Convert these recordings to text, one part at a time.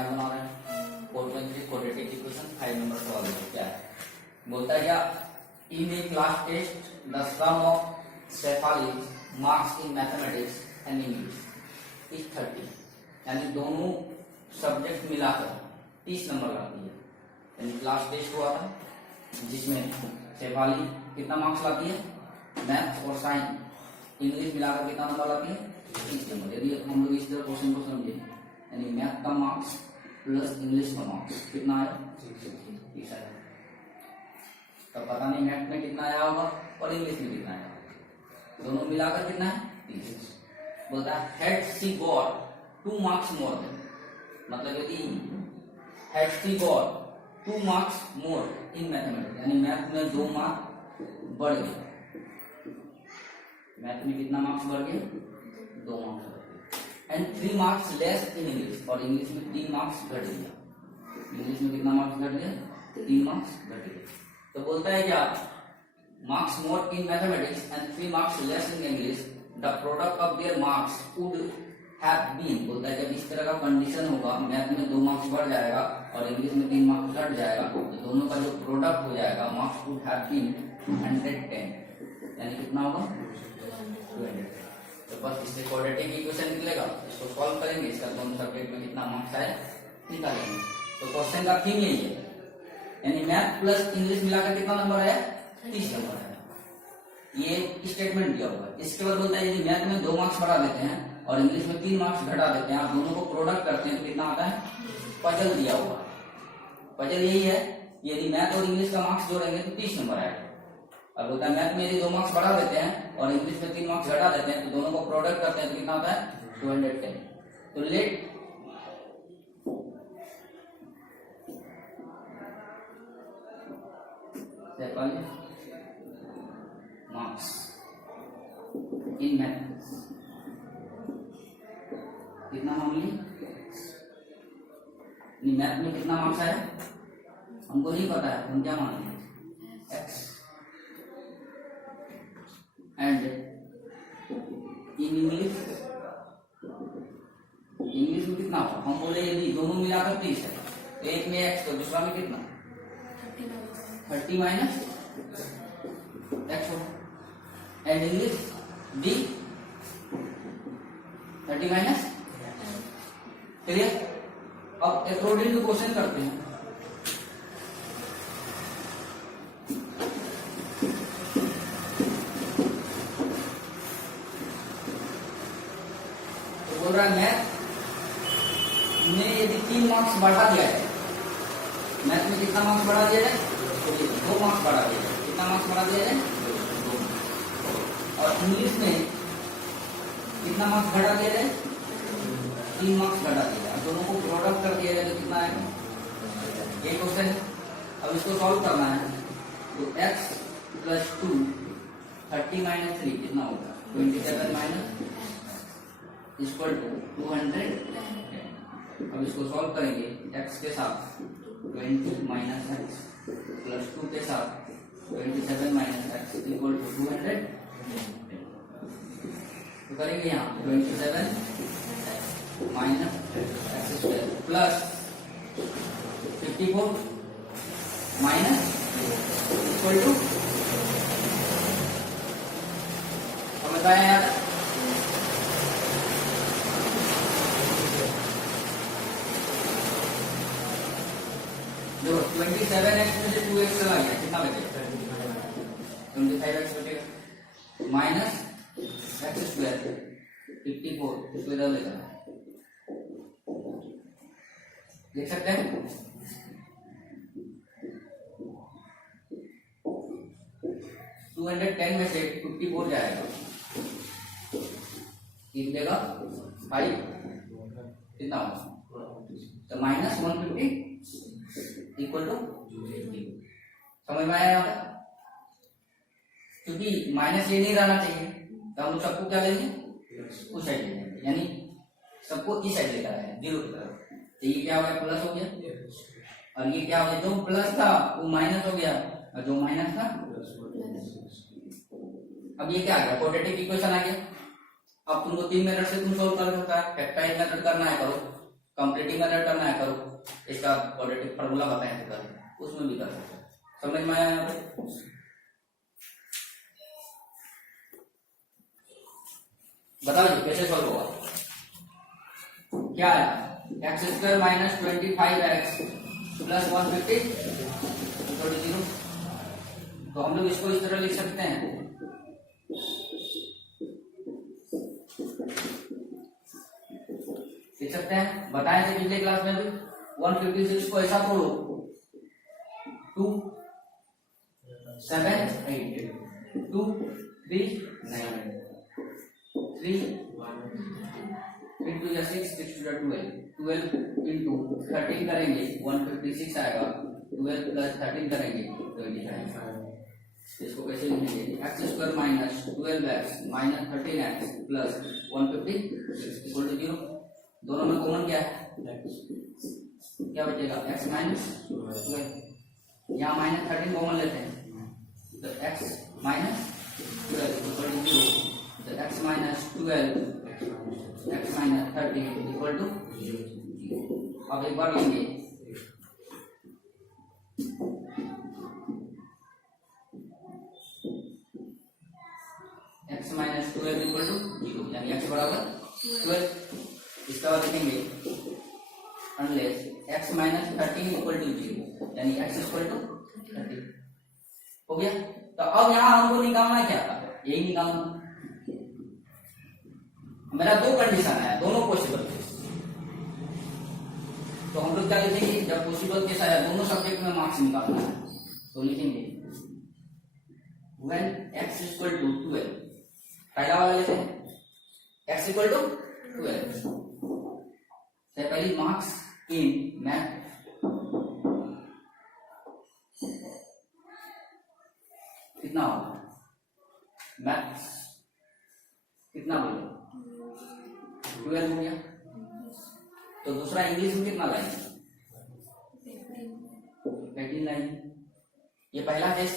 आज बना रहे हैं 4.3 क्वाड्रेटिक इक्वेशन 5 नंबर सवाल है। क्या है बोलता है, क्या in a class test the sum of Shefali's marks in mathematics and English is 30, यानी दोनों सब्जेक्ट मिलाकर 30 नंबर लाती है। यानी क्लास टेस्ट हुआ था जिसमें शेफाली कितना मार्क्स लाती है, मैथ्स और साइंस इंग्लिश मिलाकर कितना नंबर लाती है, 30 नंबर। यदि हम लोग इस तरह क्वेश्चन को समझे, यानी मैथ का मार्क्स प्लस इंग्लिश का मार्क्स कितना आया, 30 आया। तब पता नहीं मैथ में कितना आया होगा और इंग्लिश में कितना आया होगा, दोनों मिलाकर कितना है, 30। बोलता है had she got 2 marks more than, मतलब यदि had she got 2 marks more in mathematics, यानी मैथ में 2 मार्क्स बढ़ गए, मैथ में कितना मार्क्स बढ़ गए, 2 मार्क्स बढ़ गए। And 3 marks less in English, और इंग्लिश में 3 मार्क्स घट गया। इंग्लिश में कितना मार्क्स घट गया, 3 मार्क्स घट गए। तो बोलता है क्या, marks more in mathematics and 3 marks less in English, the product of their marks would have been. बोलता है जब इस तरह का कंडीशन होगा, मैथ में 2 मार्क्स बढ़ जाएगा और इंग्लिश में 3 मार्क्स घट जाएगा, तो दोनों का जो प्रोडक्ट हो जाएगा मार्क्स वुड हैव बीन 210, यानी कितना होगा, 210। तो बस इससे क्वाड्रेटिक इक्वेशन निकलेगा, इसको सॉल्व करेंगे, इसका दोनों सब्जेक्ट में कितना मार्क्स आए निकालेंगे। तो क्वेश्चन का थीम यही है, यानी मैथ प्लस इंग्लिश मिलाकर कितना नंबर आया, 30 नंबर आया। ये स्टेटमेंट दिया हुआ है। इसके बाद बोलता है यदि मैथ में 2 मार्क्स बढ़ा देते हैं और इंग्लिश में 3 मार्क्स घटा देते हैं, आप दोनों को प्रोडक्ट करते हैं तो कितना आता है, पजल दिया हुआ। पजल यही है, यदि मैथ और इंग्लिश का मार्क्स जोड़ेंगे तो 30 नंबर आएगा। अब बोलता है मैथ में यदि 2 मार्क्स बढ़ा देते हैं और इंग्लिश में 3 मार्क्स घटा देते हैं, तो दोनों को प्रोडक्ट करते हैं तो कितना आता है, 210। तो लेट मार्क्स इन मैथ कितना मान ली, मैथ में कितना मार्क्स आया हमको नहीं पता है, हम क्या मान लें, x. And in English, English में कितना होगा, हम बोले यदि दोनों मिलाकर 30 है, तो एक में एक्स तो दूसरा में कितना, 30 माइनस एक्स होगा। And English D 30 minus, clear. अब अकॉर्डिंग टू क्वेश्चन करते हैं। तो बोल रहा है मैथ में यदि 3 मार्क्स बढ़ा दिया है, मैथ में कितना मार्क्स बढ़ा दिया जाए, 2 मार्क्स बढ़ा दिया जाए, कितना मार्क्स बढ़ा दिया जाए, 2। और इंग्लिश में कितना मार्क्स घटा दिया जाए, 3 मार्क्स घटा दिया जाए, दोनों को प्रोडक्ट कर दिया जाए तो कितना आएगा, ये क्वेश्चन है। अब इसको सॉल्व करना है, तो x प्लस 2 30 माइनस 3 कितना होगा, 27 माइनस इक्वल टू 200। अब इसको सॉल्व करेंगे, x के साथ 20 माइनस एक्स प्लस 2 के साथ 27 माइनस एक्स इक्वल टू 200। तो करेंगे यहाँ 27 minus x square plus 54 minus equal to, समझ आया यहाँ तक। जो 27x में से 2x चला गया कितना बचेगा, 25x बचेगा माइनस एक्स स्क्वायर 54 इसको इधर ले जाना, देख सकते हैं। टू 210 में से 54 जाएगा, निकलेगा 5 कितना होगा, तो माइनस 150 इक्वल टू 50। समझ में आया यहाँ तक। क्योंकि माइनस ये नहीं रहना चाहिए, तो हम लोग सबको क्या लेंगे, उस साइड लेंगे, यानी सबको इस साइड लेकर आए 0 की तरफ। तो ये क्या हो गया, प्लस हो गया, और ये क्या हो गया, जो प्लस था वो माइनस हो गया, और जो माइनस था। अब ये क्या आ गया, क्वाड्रेटिक इक्वेशन आ गया। अब तुमको 3 मेथड से तुम सोल्व कर सकता है, फैक्टराइज मेथड करना है करो, कंप्लीटिंग मेथड करना है करो, इसका क्वाड्रेटिक फार्मूला बताएं तो कर, उसमें भी कर सकते हैं। समझ में आया यहाँ पे? बताओ जी कैसे सॉल्व होगा? क्या है? X square minus 25x plus 150 equal to 0। तो हम लोग इसको इस तरह लिख सकते हैं, लिख सकते हैं, बताए थे पिछले क्लास में भी। 156 को ऐसा तोड़ो, 2 7 8 2 3 9 3 3 2 या 6 6 2 12 12 इंटू 13 करेंगे 156 आएगा, 12 प्लस 13 करेंगे 25। इसको कैसे लिखेंगे? X square minus 12x minus 13x plus 156 equal to 0। दोनों में कॉमन क्या है? क्या बचेगा? x माइनस 12, यहाँ माइनस 13 कॉमन लेते हैं तो x माइनस 12 इक्वल टू 0। तो x minus 12 x minus 13 equal to 0। अब एक बार लेंगे, x माइनस 12 इक्वल टू 0 यानी x बराबर 12। इसका बाद लिखेंगे unless x minus 13 equal to 0 यानी x इक्वल टू 13। हो गया? तो अब यहाँ हमको निकालना क्या था? यही निकालना। मेरा दो कंडीशन है, दोनों पॉसिबल केस। तो हम लोग क्या लिखेंगे? जब पॉसिबल केस आया दोनों सब्जेक्ट में मार्क्स निकालना है तो लिखेंगे व्हेन x इक्वल टू 12। पहला वाला लेते हैं x इक्वल टू 12। पहली मार्क्स इन मैथ कितना होगा? मैथ्स कितना बोलो? 12 हो गया। तो दूसरा इंग्लिश में कितना लाएंगे? 18 लाएंगे। ये पहला केस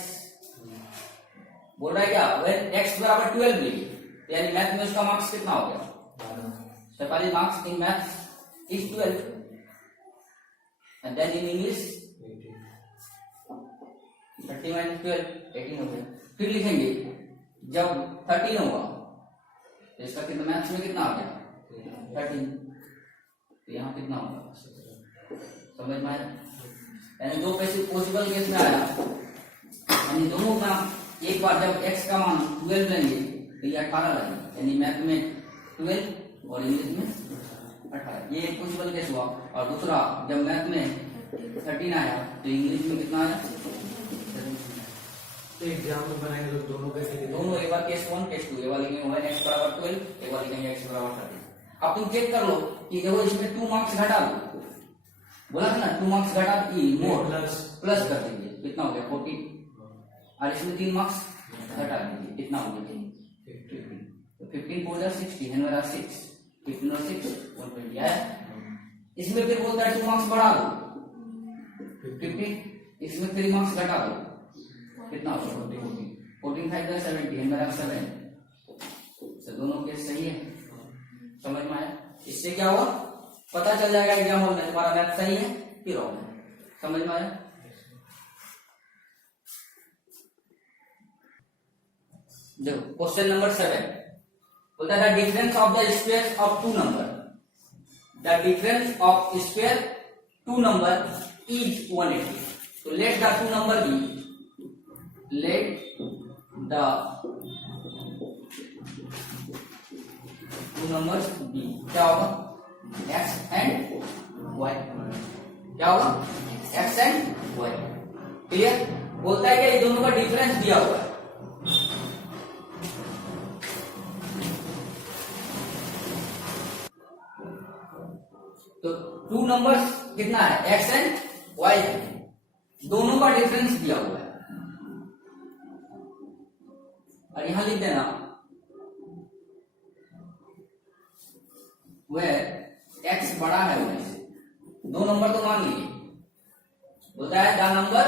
बोल रहा है क्या? व्हेन x बराबर 12 लीजिए यानी मैथ में उसका मार्क्स कितना हो गया? So पहली marks in maths is 12 and then in English 30 minus 12 18 हो गया। फिर लिखेंगे जब 13 होगा तो इसका कितना मैथ्स में कितना आ गया? 13। तो यहाँ कितना होगा? समझ में आया? यानी दो कैसे पॉसिबल केस में आया, यानी दोनों का एक बार जब x का मान 12 लेंगे तो ये 18 लगेगा यानी मैथ में 12 और इंग्लिश में 18। ये एक पॉसिबल केस हुआ। और दूसरा जब मैथ में 13 आया तो इंग्लिश में कितना आया? तो एग्जाम में बनाएंगे तो दोनों कैसे? दोनों एक बार केस 1 केस 2, एक बार लिखेंगे व्हेन x बराबर 12, एक बार लिखेंगे x बराबर 13। अब तुम चेक कर लो कि देखो इसमें 2 मार्क्स घटा दो, बोला था ना 2 मार्क्स घटा दी मोर प्लस कर दीजिए कितना हो गया? 14। और इसमें 3 मार्क्स घटा दीजिए कितना हो गया? 15। तो 15 4 60 है मेरा 6, 15 और 6 120 आया। इसमें फिर बोलता है 2 मार्क्स बढ़ा दो 15, इसमें 3 मार्क्स घटा दो कितना हो गया? 14 5 70 है मेरा 7। तो दोनों केस सही है। समझ में आया? इससे क्या हुआ पता चल जाएगा एग्जाम हॉल में तुम्हारा मैथ सही है कि रॉन्ग है। समझ में आया? देखो क्वेश्चन नंबर 7 बोलता है the difference of the square of 2 number, the difference of square 2 number is 180। तो let the 2 number be, let the 2 numbers be. क्या होगा? x and y। क्या होगा? x and y। क्लियर? बोलता है कि ये दोनों का डिफरेंस दिया हुआ है। तो 2 नंबर्स कितना है? x एंड y है, दोनों का डिफरेंस दिया हुआ है। और यहां लिख देना where x बड़ा है y से। 2 नंबर तो मान लीजिए, बोलता है the number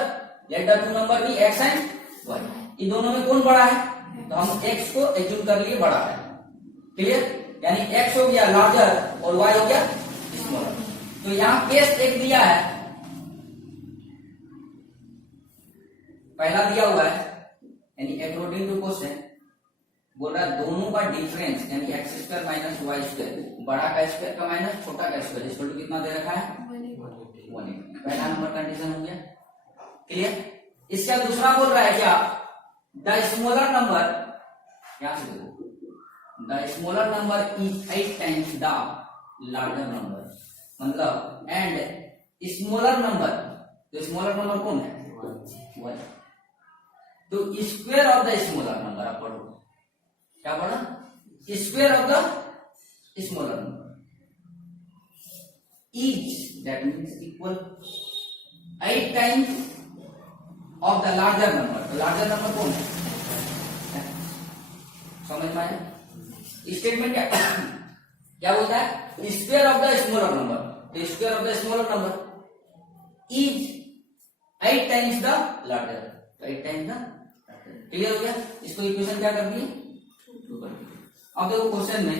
let the 2 number be x and y। ये दोनों में कौन बड़ा है? तो हम x को एज्यूम कर लिए बड़ा है। क्लियर? यानी x हो गया लार्जर और y हो गया स्मॉलर। तो यहां केस एक दिया है, पहला दिया हुआ है यानी अकॉर्डिंग टू क्वेश्चन बोल रहा है दोनों का डिफरेंस यानी x square minus y square, बड़ा का स्क्वायर का माइनस छोटा का स्क्वायर इक्वल टू कितना दे रखा है 180। पहला नंबर कंडीशन हो गया क्लियर। इसका दूसरा बोल रहा है क्या, द स्मॉलर नंबर, यहां से देखो the smaller number is 8 times the larger number, मतलब एंड स्मॉलर नंबर, तो स्मॉलर नंबर कौन है 1, तो square of the smaller number आप पढ़ो, क्या पढ़ा, square of the smaller number is that means equal 8 times of the larger number, तो लार्जर नंबर कौन है, समझ में आया। स्टेटमेंट क्या बोलता है, square of the smaller number, तो square of the smaller number is 8 times the larger, 8 times the, clear हो गया। इसको इक्वेशन क्या कर दिए 2 कर दिए। अब देखो क्वेश्चन में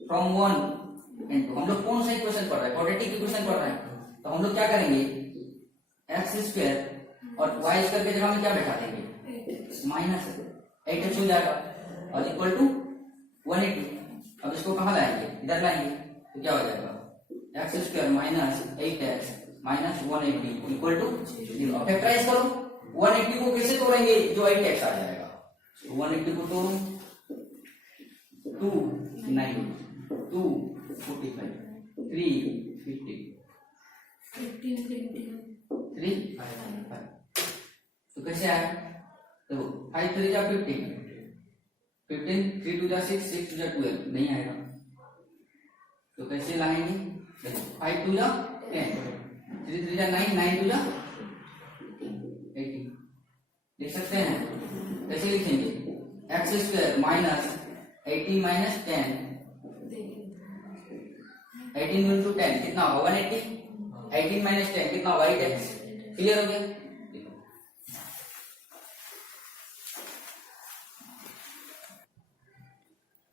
फ्रॉम 1 एंड 2 हम लोग कौन सा इक्वेशन पढ़ रहे हैं, क्वाड्रेटिक इक्वेशन पढ़ रहे हैं, तो हम लोग क्या करेंगे एक्स स्क्वायर और वाई स्क्वायर के जगह में क्या बैठा देंगे माइनस 8x हो जाएगा और इक्वल टू 180। अब इसको कहां लाएंगे, इधर लाएंगे, तो क्या हो जाएगा x square minus 8x minus 180 equal to 0। Factorise करो, 180 को कैसे तोड़ेंगे, जो 8x आ जाएगा, 180 को तोड़ो 2 9 2 45 3 50 3 5, तो कैसे आया, तो 5 3 जा 15 3 2 जा 6 6 2 जा 12 नहीं आएगा, तो कैसे लाएंगे, देखो 5 2 जा 10 3 3 जा 9 9 2 जा 18, लिख सकते हैं, कैसे लिखेंगे x square minus 18 minus 10 18 into 10 कितना होगा 180, 18 माइनस 10 कितना होगा 8x, क्लियर हो गया।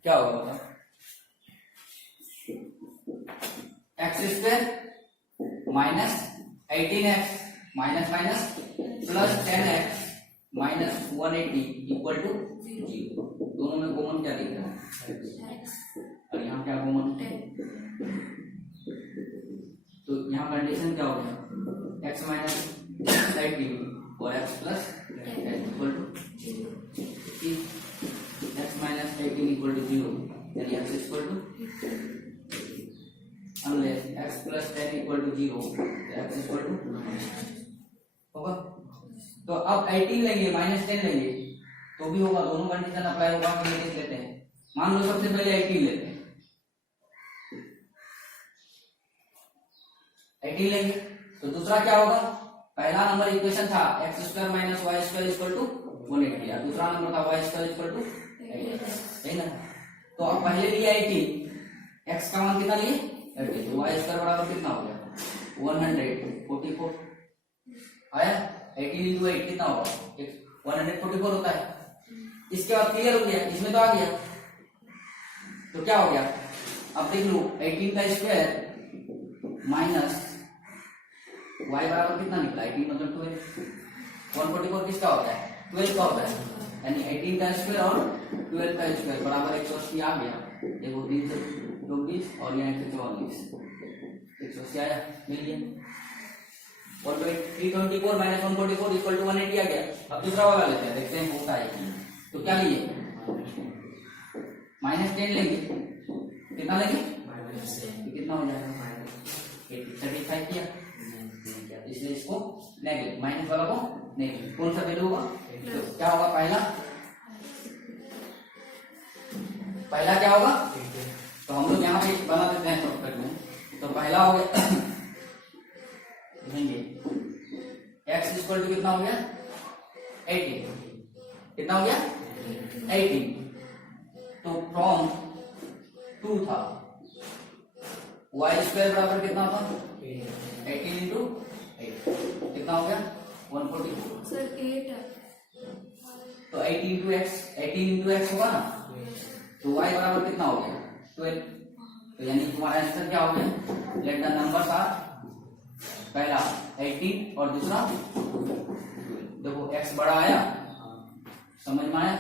क्या होगा x square minus 18x minus minus plus 10x minus 180 equal to 0, दोनों में कॉमन क्या दिख रहा है और यहाँ क्या कॉमन, तो यहाँ कंडीशन क्या होगा x माइनस 18 और x plus equal to 0, x minus 18 equal to 0 यानी x equal to unless x plus 10 equal to 0 x equal to होगा। तो अब 18 लेंगे माइनस 10 लेंगे तो भी होगा, दोनों कंडीशन अप्लाई होगा, हम देख लेते हैं। मान लो सबसे पहले 18 लेते हैं, 18 लेंगे तो दूसरा क्या होगा, पहला नंबर इक्वेशन था x square minus y square equal to 180, दूसरा नंबर था वाई स्क्वायर इक्वल टू 8, है ना। तो अब पहले लिए 18, एक्स का मान कितना लिए 80, तो वाई स्क्वायर बराबर कितना हो गया 144 आया, 18 इंटू 8 कितना होगा 144 होता है। इसके बाद क्लियर हो गया, इसमें तो आ गया, तो क्या हो गया, अब देख लो 18 का स्क्वायर माइनस y बराबर कितना निकला 18 मतलब 12, 144 किसका होता है 12 का होता है, यानी 18 का स्क्वायर और 12 का स्क्वायर बराबर 180 आ गया। देखो 3 से 24 और यहाँ 144 180 आया, मिल गया। 324 माइनस 144 इक्वल टू 180 आ गया। अब दूसरा वाला लेते हैं, देखते हैं होता है तो क्या लिए माइनस 10 लेंगे, कितना लेंगे कितना हो जाएगा 35 किया, इसलिए इसको नेगेटिव, माइनस वाला को नेगेटिव, कौन सा वैल्यू होगा, तो क्या होगा पहला क्या होगा, तो हम लोग यहाँ पे बना देते हैं शॉर्टकट में। तो पहला हो गया लिखेंगे x इक्वल टू कितना हो गया 18, कितना हो गया 18, तो फ्रॉम 2 था y स्क्वायर बराबर कितना था 18 इंटू 8 कितना हो गया 144 सर 8 तो 18 इंटू x होगा ना, तो y बराबर कितना हो गया 12, तो यानी तुम्हारा आंसर क्या हो गया, लेट द नंबर्स आर, पहला 18 और दूसरा 12। देखो x बड़ा आया, समझ में आया।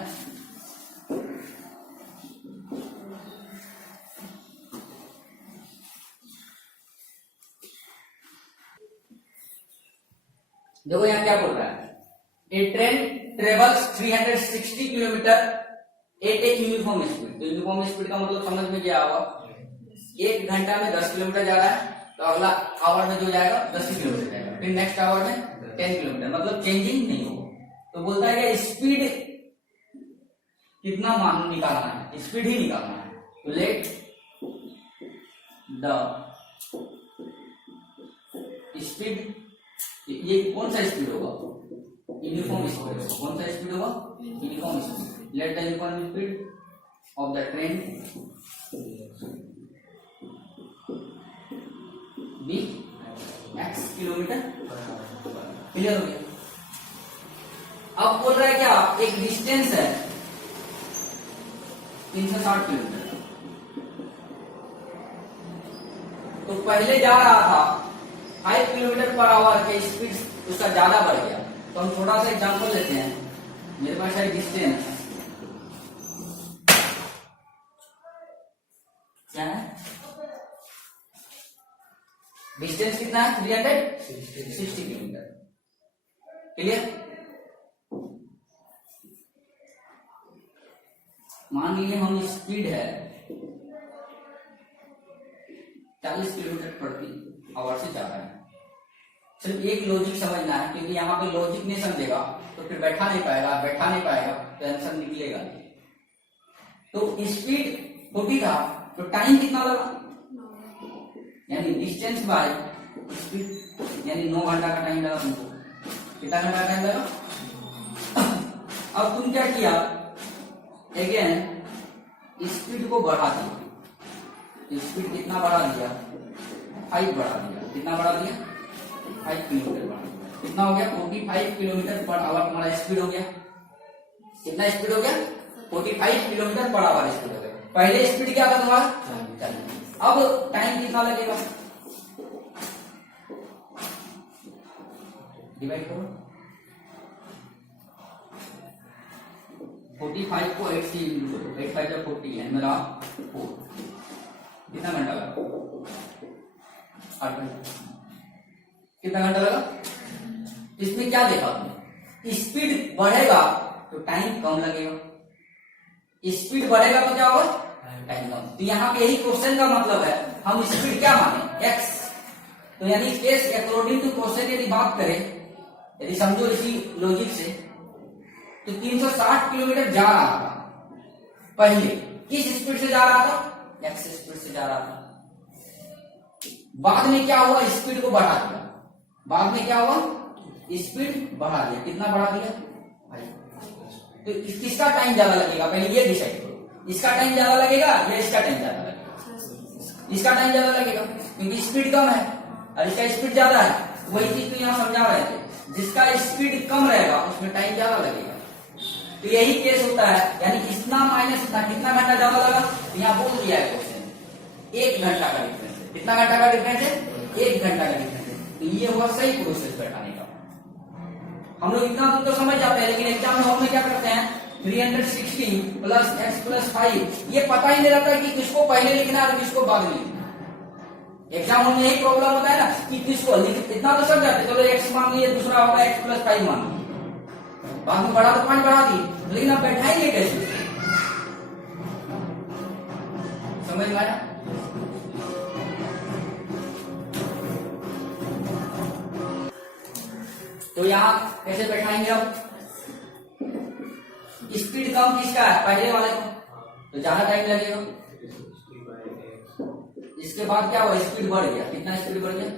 देखो यहाँ क्या बोल रहा है, a train travels 360 kilometre at a uniform speed. तो यूनिफॉर्म स्पीड का मतलब समझ में क्या होगा, 1 घंटा में 10 किलोमीटर जा रहा है, तो अगला आवर में जो जाएगा 10 किलोमीटर जाएगा, फिर नेक्स्ट आवर में 10 किलोमीटर, मतलब चेंजिंग नहीं होगा। तो बोलता है कि स्पीड कितना मान निकालना है, स्पीड ही निकालना है। तो लेट द स्पीड, ये कौन सा स्पीड होगा, यूनिफॉर्म स्पीड होगा। कौन सा स्पीड होगा, uniform speed. Let the uniform speed of the train be x kilometre. Clear हो गया। अब बोल रहा है क्या, एक डिस्टेंस है 360 किलोमीटर, तो पहले जा रहा था 5 किलोमीटर पर आवर के स्पीड, उसका ज्यादा बढ़ गया। तो हम थोड़ा सा एग्जांपल लेते हैं। मेरे पास है डिस्टेंस, क्या है, डिस्टेंस कितना है, 360 किलोमीटर। क्लियर। मान लीजिए हम स्पीड है 40 किलोमीटर प्रति आवर से जा रहा है। सिर्फ एक लॉजिक समझना है, क्योंकि यहाँ पे लॉजिक नहीं समझेगा तो फिर बैठा नहीं पाएगा तो आंसर निकलेगा नहीं। तो स्पीड 40 था, तो टाइम कितना लगा, यानी डिस्टेंस बाय स्पीड, यानी 9 घंटा का टाइम लगा तुमको। कितना घंटा का टाइम लगा। अब तुम क्या किया, अगेन स्पीड को बढ़ा दिया। स्पीड कितना बढ़ा दिया, 5 बढ़ा दिया। कितना बढ़ा दिया, 5 किलोमीटर बढ़ा दिया। कितना हो गया, 45 किलोमीटर पर आवर तुम्हारा स्पीड हो गया। कितना स्पीड हो गया, 45 किलोमीटर पर आवर स्पीड हो गया। पहले स्पीड क्या था तुम्हारा, 40। अब टाइम कितना लगेगा, डिवाइड करो। 45 को 8 से इंटू करो, 8 5 जब 40 है मेरा 4। कितना घंटा लगा, 8 घंटा। कितना घंटा लगा। इसमें क्या देखा तुमने, स्पीड बढ़ेगा तो टाइम कम लगेगा, स्पीड बढ़ेगा तो क्या होगा, टाइम कम। तो यहाँ पे यही क्वेश्चन का मतलब है, हम स्पीड क्या माने, x। तो यानी केस अकॉर्डिंग टू क्वेश्चन यदि बात करें, यदि समझो इसी लॉजिक से, तो 360 किलोमीटर जा रहा था, पहले किस स्पीड से जा रहा था, x स्पीड से जा रहा था। बाद में क्या हुआ, स्पीड को बढ़ा दिया। बाद में क्या हुआ, स्पीड बढ़ा दिया। कितना बढ़ा दिया, 5। तो किसका टाइम ज्यादा लगेगा, पहले ये डिसाइड करो। इसका टाइम ज्यादा लगेगा या इसका टाइम ज्यादा लगेगा, इसका टाइम ज्यादा लगेगा, क्योंकि स्पीड कम है और इसका स्पीड ज्यादा है। वही चीज तो यहाँ समझा रहे थे, जिसका स्पीड कम रहेगा उसमें टाइम ज्यादा लगेगा। तो यही केस होता है, यानी इतना माइनस इतना, कितना घंटा ज्यादा लगा, तो यहाँ बोल दिया है क्वेश्चन 1 घंटा का डिफरेंस है। कितना घंटा का डिफरेंस है, 1 घंटा का डिफरेंस है। तो ये हुआ सही प्रोसेस बैठाने का। हम लोग इतना तो समझ जाते हैं, लेकिन एग्जाम में हम क्या करते हैं, 360 प्लस x प्लस 5, ये पता ही नहीं रहता कि किसको पहले लिखना है और किसको बाद में लिखना। एग्जाम में यही प्रॉब्लम होता है ना, कि किसको इतना तो सब जाते, चलो x मान लिए, दूसरा होगा x प्लस 5 मान लिए, बाद में बढ़ा तो 5 बढ़ा दी, लेकिन आप बैठाएंगे कैसे, समझ में आया। तो यहाँ कैसे बैठाएंगे, अब स्पीड कम किसका है, पहले वाले को, तो ज्यादा टाइम लगेगा। इसके बाद क्या हुआ, स्पीड बढ़ गया। कितना स्पीड बढ़ गया,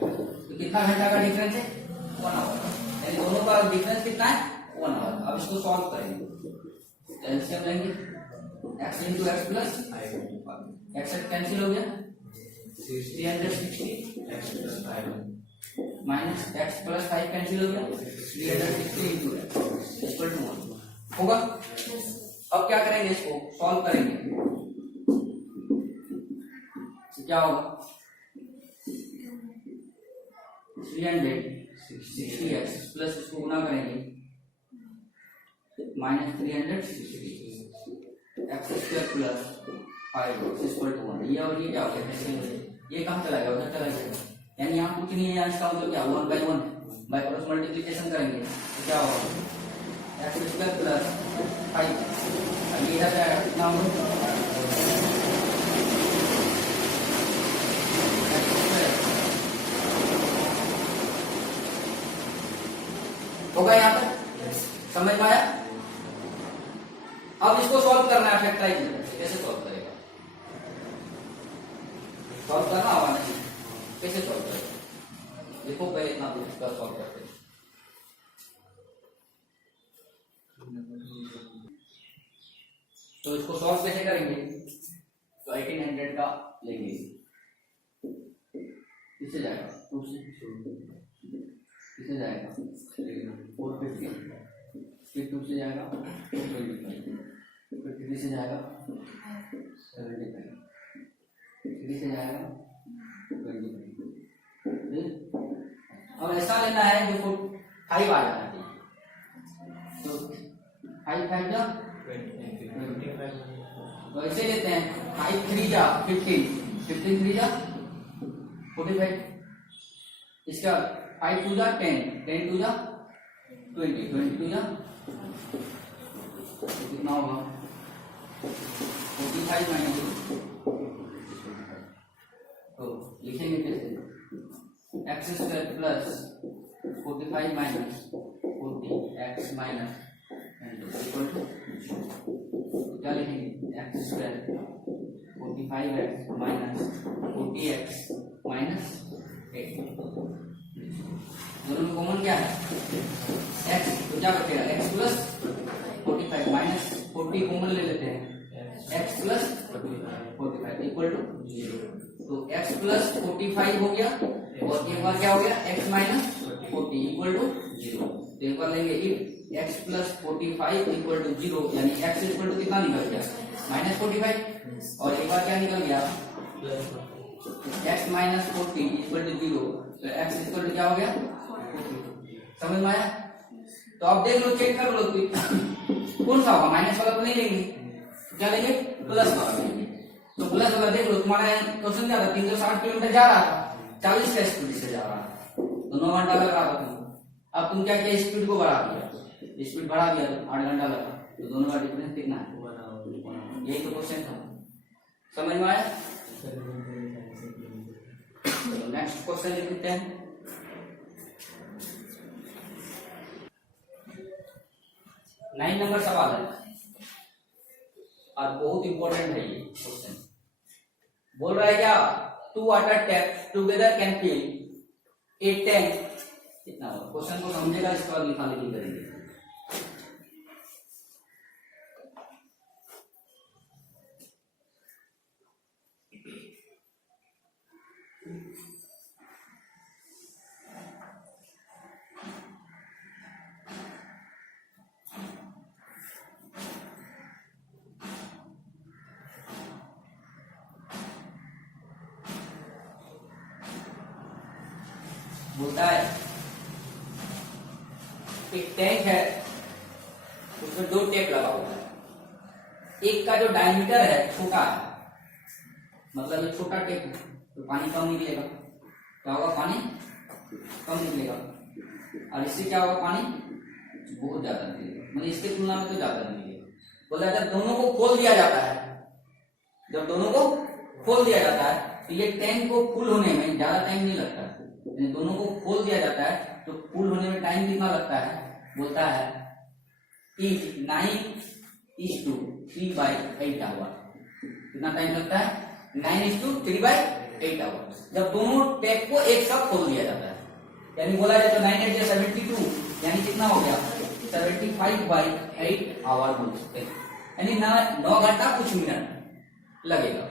तो कितना घंटा का डिफरेंस है, 1 आवर। यानी दोनों का डिफरेंस कितना है, 1 आवर। अब इसको सॉल्व करेंगे, एलसीएम लेंगे, x into x plus x cancel हो गया, 360 माइनस एक्स प्लस 5 कैंसिल हो गया, 360 इंटू एक्स इक्वल टू 1 होगा। अब क्या करेंगे, इसको सॉल्व करेंगे। क्या होगा 360x प्लस इसको गुना करेंगे -360 x square plus 5 equal to 1। ये और ये क्या हो गया कैंसिल हो गया, ये कहाँ चला गया उधर चला गया, यानी यहाँ कुछ नहीं है, यहाँ इसका मतलब क्या 1/1 बाय क्रॉस मल्टीप्लिकेशन करेंगे तो क्या होगा एक्स स्क्वायर प्लस 5। अब ये इधर जाएगा कितना होगा होगा यहाँ तक समझ में आया। अब इसको सॉल्व करना है फैक्टराइज में, कैसे सॉल्व करेगा, सॉल्व करना होगा नहीं, कैसे सॉल्व करेगा देखो पहले इतना तो इसका सॉल्व करते हैं। तो इसको सॉल्व कैसे करेंगे, तो 1800 का लेंगे, किससे जाएगा 2 से, किससे जाएगा 450, फिर 2 से जाएगा 25, फिर 3 से जाएगा 75, 3 से जाएगा 25। अब ऐसा लेना है जो 5 आ जाना चाहिए, तो 5 5 जा 25, तो ऐसे लेते हैं 5 3 जा 15, 15 3 जा 45, इसका 5 2 जा 10, 10 2 जा 20, 20 2 जा कितना होगा 45 माइनस, तो लिखेंगे कैसे x square plus 45 minus 40 x minus equal to क्या लिखेंगे x square 45x minus 40x minus 8, दोनों में कॉमन क्या है x, तो क्या बचेगा x प्लस 45 माइनस 40 कॉमन ले लेते हैं x प्लस 45 इक्वल टू 0, तो x प्लस 45 हो गया और एक बार क्या हो गया x माइनस 40 इक्वल टू 0, तो एक बार लेंगे if x plus 45 equal to 0, यानी x इक्वल टू कितना निकल गया -45, और एक बार क्या निकल गया x माइनस 40 इक्वल टू 0, तो x इक्वल टू क्या हो गया 40। समझ में आया। तो आप देख लो, चेक कर लो कौन सा होगा, माइनस वाला तो नहीं लेंगे, क्या लेंगे प्लस वाला लेंगे। तो प्लस वाला देख लो, तुम्हारा क्वेश्चन क्या था 360 किलोमीटर जा रहा था, 40 का स्पीड से जा रहा था, तो 9 घंटा लग रहा था तुमको। अब तुम क्या किया स्पीड को बढ़ा दिया, स्पीड बढ़ा दिया तो 8 घंटा लगा, तो दोनों का डिफरेंस कितना है, यही तो क्वेश्चन था। समझ में आया। नेक्स्ट क्वेश्चन लिखते हैं, नाइन नंबर सवाल है और बहुत इंपॉर्टेंट है ये क्वेश्चन। बोल रहा है क्या 2 water tap together can fill a tank, कितना क्वेश्चन को समझेगा इसके बाद लिखा लिखी करेंगे। बोलता है एक टैंक है, उसमें 2 टेप लगा हुआ है, एक का जो डायमीटर है छोटा है, मतलब ये छोटा टेप है तो पानी कम निकलेगा, क्या होगा पानी कम निकलेगा, और इससे क्या होगा पानी बहुत ज्यादा निकलेगा, मतलब इसके तुलना में तो ज्यादा निकलेगा। बोला जब दोनों को खोल दिया जाता है, जब दोनों को खोल दिया जाता है तो ये टैंक को फुल होने में ज्यादा टाइम नहीं लगता है, दोनों को खोल दिया जाता है तो फुल होने में टाइम कितना लगता है, बोलता है 9:3/8 आवर, कितना टाइम लगता है 9:3/8 आवर, जब दोनों टैप को एक साथ खोल दिया जाता है। यानी बोला जाए तो 9 8 72, यानी कितना हो गया 75/8 आवर बोल सकते हैं, यानी 9 घंटा कुछ मिनट लगेगा।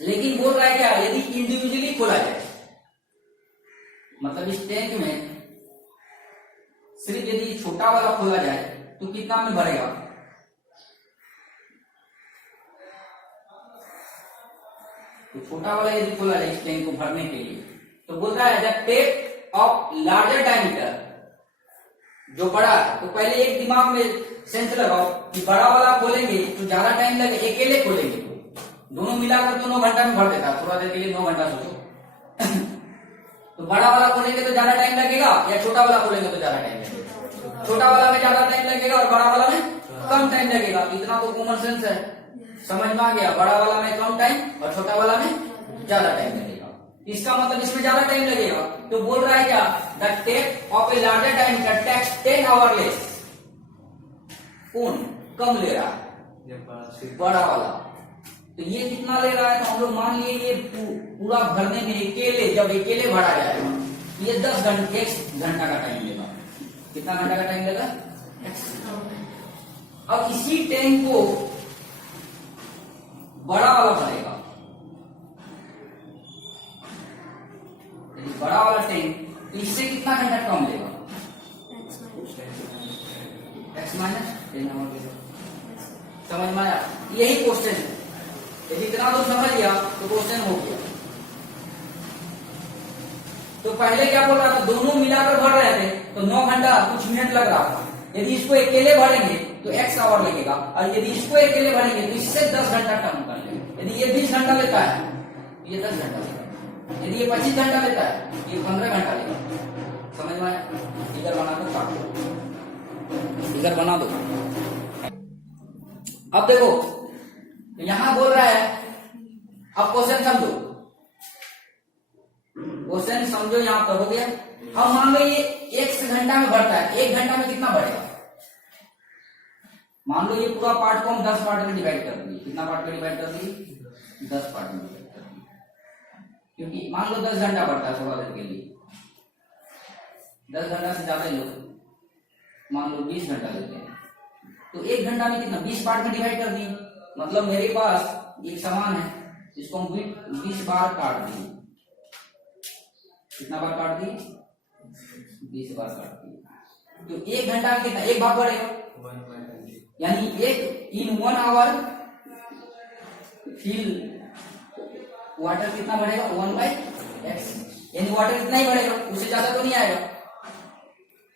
लेकिन बोल रहा है क्या यदि इंडिविजुअली खोला जाए, मतलब इस टैंक में सिर्फ यदि छोटा वाला खोला जाए तो कितना में भरेगा, तो छोटा वाला यदि खोला जाए इस टैंक को भरने के लिए, तो बोलता है the tap of larger diameter, जो बड़ा है, तो पहले एक दिमाग में सेंस लगाओ कि बड़ा वाला खोलेंगे तो ज्यादा टाइम लगे, अकेले खोलेंगे तो दोनों मिलाकर तो 9 घंटा में भर देता, थोड़ा देर के लिए 9 घंटा सोचो। तो बड़ा वाला खोलेंगे तो ज्यादा टाइम लगेगा या छोटा वाला खोलेंगे तो ज्यादा टाइम लगेगा? छोटा वाला में ज्यादा टाइम लगेगा और बड़ा वाला में कम टाइम लगेगा। इतना तो कॉमन सेंस है, समझ में आ गया? बड़ा वाला में कम टाइम और छोटा वाला में ज्यादा टाइम लगेगा। इसका मतलब इसमें ज्यादा टाइम लगेगा, तो बोल रहा है क्या? The tap of a larger diameter takes 10 hour less. कौन कम ले रहा है? बड़ा वाला। तो ये कितना ले रहा है? तो हम लोग मान लिए ये पूरा भरने में अकेले, जब अकेले भरा जाएगा ये 10 घंटे, 1 घंटा का टाइम लेगा। कितना घंटा का टाइम लेगा? अब इसी टैंक को बड़ा वाला भरेगा, यदि बड़ा वाला टैंक, तो इससे कितना घंटा कम लेगा? एक्स माइनस 10 आवर लेगा। समझ में आया? यही क्वेश्चन है। यदि इतना तो समझ गया तो क्वेश्चन हो गया। तो पहले क्या बोल रहा था? दोनों मिलाकर भर रहे थे तो 9 घंटा कुछ मिनट लग रहा था। यदि इसको अकेले भरेंगे तो x आवर लगेगा, और यदि इसको अकेले भरेंगे तो इससे 10 घंटा कम कर लेंगे। यदि ये 20 घंटा लेता है ये 10 घंटा लेगा, यदि ये 25 घंटा लेता है ये 15 घंटा लेगा। समझ में आया? फिगर बना दो, काट दो, फिगर बना दो। अब देखो यहां बोल रहा है, अब क्वेश्चन समझो, क्वेश्चन समझो। यहां पर हो गया। हम मान लो ये 1 घंटा में भरता है, 1 घंटा में कितना बढ़ेगा? मान लो ये पूरा पार्ट को हम 10 पार्ट में डिवाइड कर दिए। कितना पार्ट में डिवाइड कर दिए? 10 पार्ट में डिवाइड कर दिए, क्योंकि मान लो 10 घंटा बढ़ता है थोड़ा देर के लिए। 10 घंटा से ज्यादा लोग मान लो 20 घंटा लेते हैं, तो 1 घंटा में कितना? 20 पार्ट में डिवाइड कर दिए। मतलब मेरे पास एक सामान है, इसको हम 20 बार काट दिए। कितना बार काट दिए? 20 बार काट दिए। तो 1 घंटा में कितना? 1 भाग बढ़ेगा, यानी एक इन 1 आवर फिल वाटर कितना बढ़ेगा? 1/x, यानी वाटर इतना ही बढ़ेगा, उससे ज्यादा तो नहीं आएगा।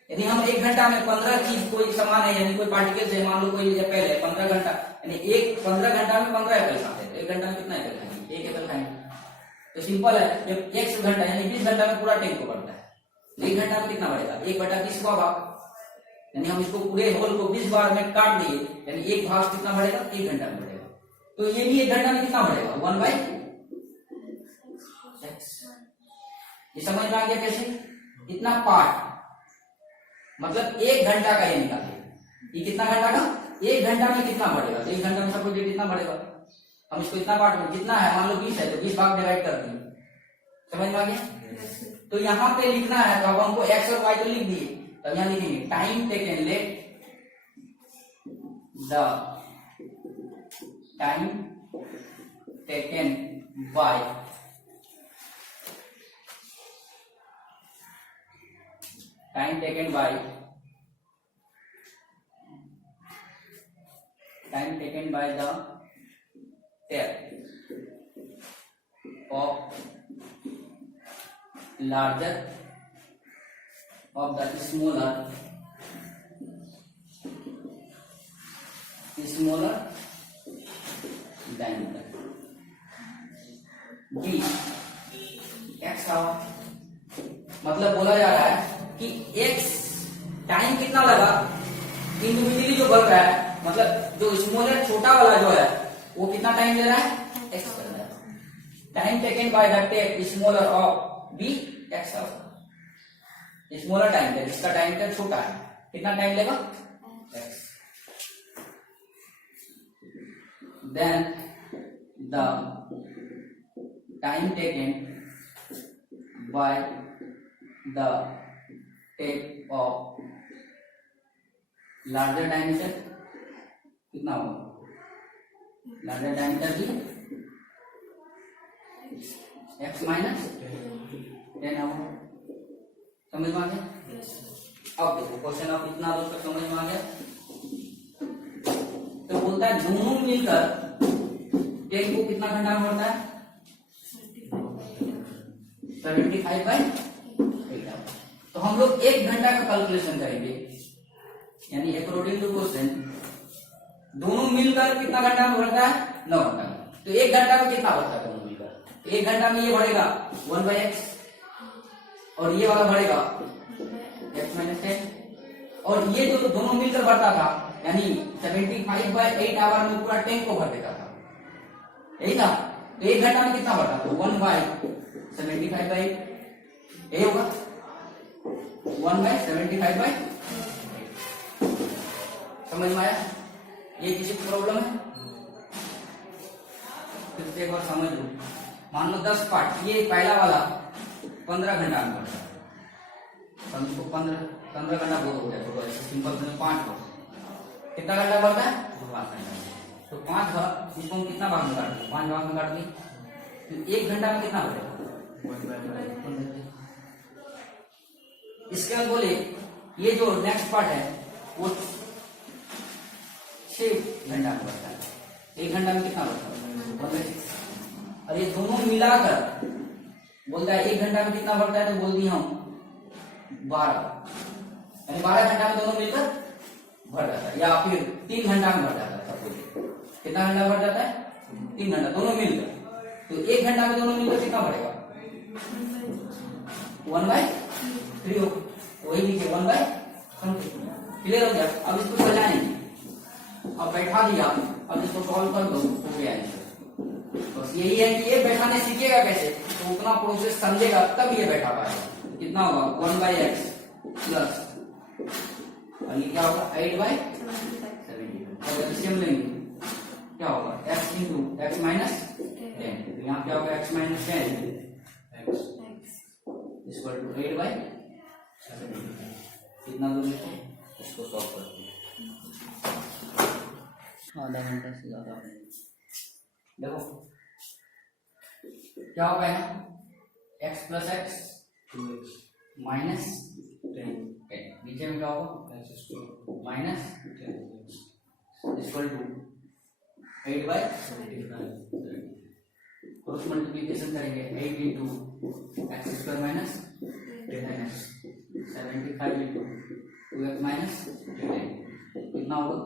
यदि हम 1 घंटा में 15 चीज, कोई सामान है यानी कोई पार्टिकल्स है, मान लो कोई एप्पल है, 15 घंटा यानी 15 घंटा में 15 एप्पल खाते हैं, तो 1 घंटा में कितना एप्पल खाएंगे? 1 एप्पल खाएंगे। तो सिंपल है, जब 1 घंटा यानी 20 घंटा में पूरा टैंक को बढ़ता है, 1 घंटा में कितना बढ़ेगा? 1/20 का भाग, यानी हम इसको पूरे होल को 20 बार में काट दिए, यानी 1 भाग कितना बढ़ेगा? 1 घंटा में बढ़ेगा। तो ये भी 1 घंटा में कितना बढ़ेगा? 1/x। ये समझ में आ गया कैसे? इतना पार्ट, मतलब 1 घंटा का ये निकाले। ये कितना घंटा का? 1 घंटा में कितना बढ़ेगा? 1 घंटा में सबको कितना बढ़ेगा? हम इसको इतना पार्ट में, कितना है? मान लो 20 है तो 20 भाग डिवाइड कर दिए। समझ में आ गया? तो यहाँ पे लिखना है, तो अब हमको x और y तो लिख दिए, तब यहाँ लिखेंगे time taken, let the time taken bye time taken by the tap of larger of the smaller diameter b x hour. मतलब बोला जा रहा है कि x टाइम कितना लगा इंडिविजुअली जो बढ़ रहा है, मतलब जो स्मॉलर छोटा वाला जो है वो कितना टाइम ले रहा है? x कर रहा है। Time taken by the tap smaller of b x hour. Smaller time है, जिसका टाइम टेक छोटा है, कितना टाइम लेगा? x। Then the time taken by the tap of larger diameter कितना होगा? लार्जर डायमीटर की x माइनस 10 आवर। समझ में आ गया? अब देखो क्वेश्चन, आप इतना दोस्तों समझ में आ गया। तो बोलता है दोनों मिलकर टेप को कितना घंटा में भरता है? 75/8 आवर। तो हम लोग 1 घंटा का कैलकुलेशन करेंगे, यानी अकॉर्डिंग टू क्वेश्चन दोनों मिलकर कितना घंटा में बढ़ता है? 9 घंटा में। तो 1 घंटा में कितना बढ़ता है दोनों मिलकर? 1 घंटा में ये बढ़ेगा 1/x और ये वाला बढ़ेगा x - 10, और ये जो दोनों मिलकर बढ़ता था यानी 75/8 आवर में पूरा टैंक को भर देता था, यही था। तो 1 घंटा में कितना बढ़ता? तो 1/75/8 यही होगा, 1/75/8। समझ में आया? ये किसी की प्रॉब्लम है? फिर से एक बार समझ लो। मान लो 10 पार्ट, ये पहला वाला 15 घंटा में बढ़ता है, समझो 15 घंटा बहुत हो गया, तो ऐसे सिंपल से 5 हो, कितना घंटा बढ़ता है? 5 घंटा। तो 5 भाग, इसको हम कितना भाग में काट दें? 5 भाग में काट दें, तो 1 घंटा में कितना बढ़ेगा? इसके बाद बोले ये जो नेक्स्ट पार्ट है वो 6 घंटा में बढ़ता है, 1 घंटा में कितना बढ़ता है? और ये दोनों मिलाकर बोलता है 1 घंटा में कितना बढ़ता है, तो बोल दिए हम 12, यानी 12 घंटा में दोनों मिलकर भर जाता है, या फिर 3 घंटा में भर जाता है। सब कुछ कितना घंटा भर जाता है? 3 घंटा दोनों मिलकर। तो 1 घंटा में दोनों मिलकर कितना बढ़ेगा? 1/3 हो, वही नीचे 1/something। क्लियर हो गया? अब इसको सजाएंगे, अब बैठा दिया, अब इसको सॉल्व कर दो, हो गया आंसर। बस यही है कि ये बैठाने सीखेगा कैसे, तो उतना प्रोसेस समझेगा तब ये बैठा पाएगा। कितना होगा? 1/x प्लस, और ये क्या होगा? 8/75। और एलसीएम लेंगे क्या होगा? x into x - 10। तो यहाँ क्या होगा? x - 10 equal to 8/75। कितना दूर लेते हैं? इसको सॉल्व करते हैं, आधा घंटा से ज्यादा। देखो क्या होगा यहाँ? x + x माइनस 10, नीचे में क्या होगा? Minus 10 equal to 8/75। Cross multiplication करेंगे, 8 into x² - 10x 75 into 2x - 10 कितना होगा?